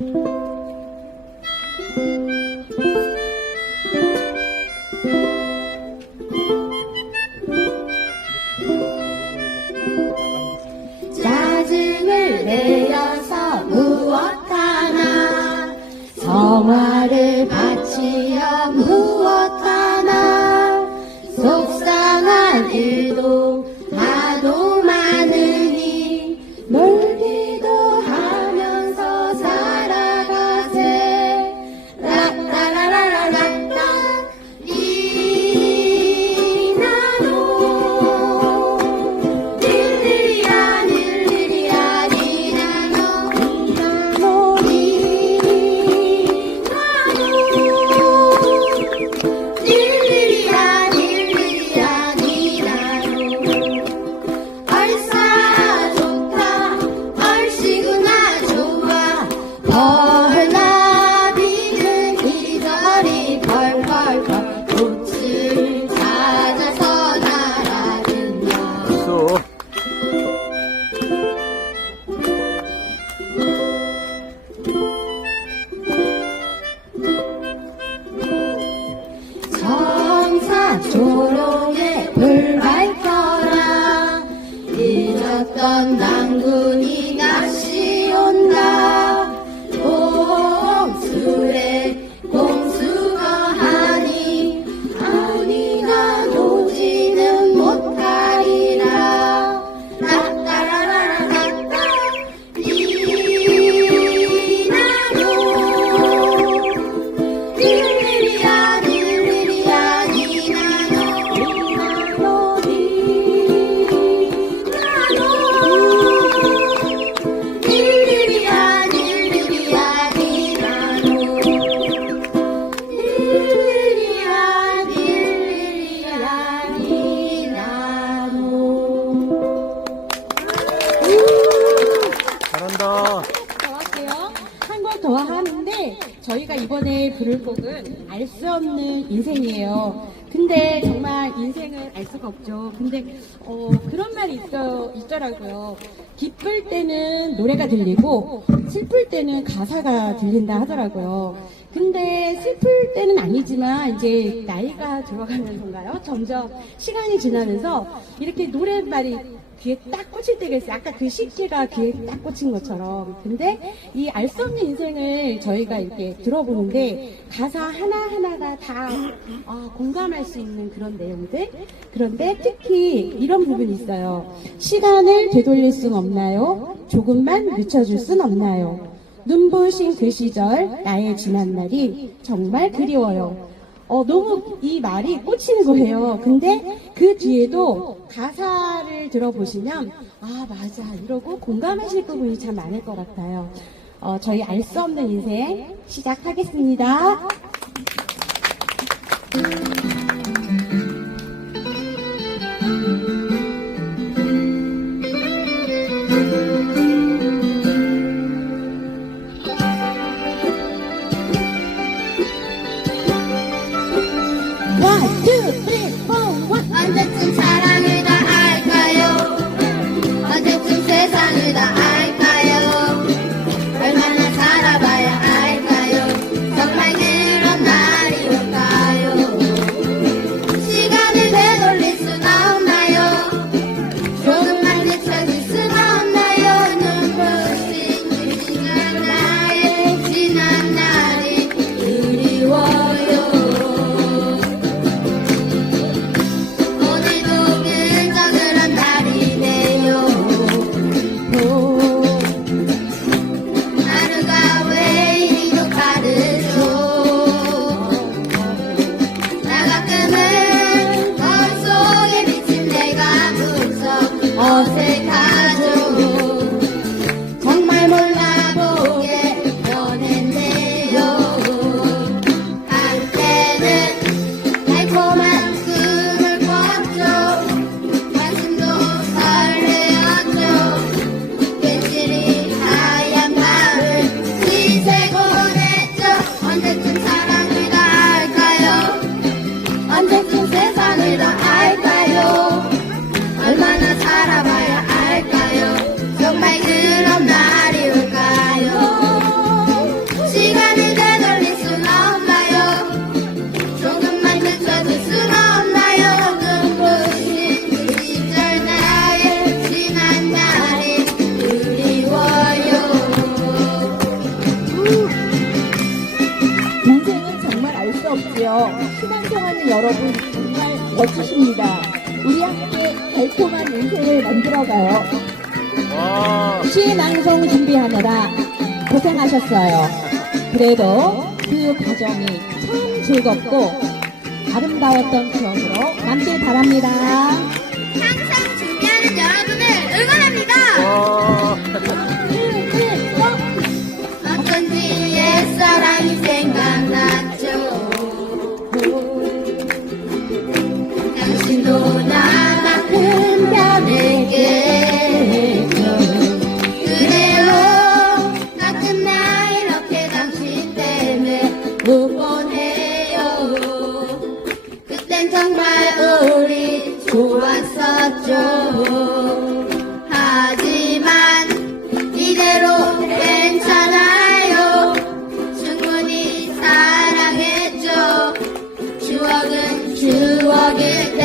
Música 잊었던 낭군이 이번에 부를 곡은 알 수 없는 인생이에요. 근데 정말 인생은 알 수가 없죠. 근데 어, 그런 말이 있어, 있더라고요. 기쁠 때는 노래가 들리고 슬플 때는 가사가 들린다 하더라고요. 근데 슬플 때는 아니지만 이제 나이가 들어가면서인가요? 점점 시간이 지나면서 이렇게 노랫말이 귀에 딱 꽂힐 때가 있어요. 아까 그 시기가 귀에 딱 꽂힌 것처럼. 근데 이 알 수 없는 인생을 저희가 이렇게 들어보는데 가사 하나하나가 다 아, 공감할 수 있는 그런 내용들. 그런데 특히 이런 부분이 있어요. 시간을 되돌릴 순 없나요? 조금만 늦춰줄 순 없나요? 눈부신 그 시절, 나의 지난 날이 정말 그리워요. 어, 너무 이 말이 꽂히는 거예요. 근데 그 뒤에도 가사를 들어보시면, 아, 맞아. 이러고 공감하실 부분이 참 많을 것 같아요. 어, 저희 알 수 없는 인생 시작하겠습니다. 여러분 정말 멋지십니다. 우리 함께 달콤한 인생을 만들어가요. 와. 시방송 준비하느라 고생하셨어요. 그래도 그 과정이 참 즐겁고 아름다웠던 기억으로 남길 바랍니다. 당신도 나만큼 변했겠죠. 그래요 가끔 나 이렇게 당신 때문에 못 보내요. 그땐 정말 우리 좋았었죠. 하지만 이대로 괜찮아요. 충분히 사랑했죠. 추억은 추억일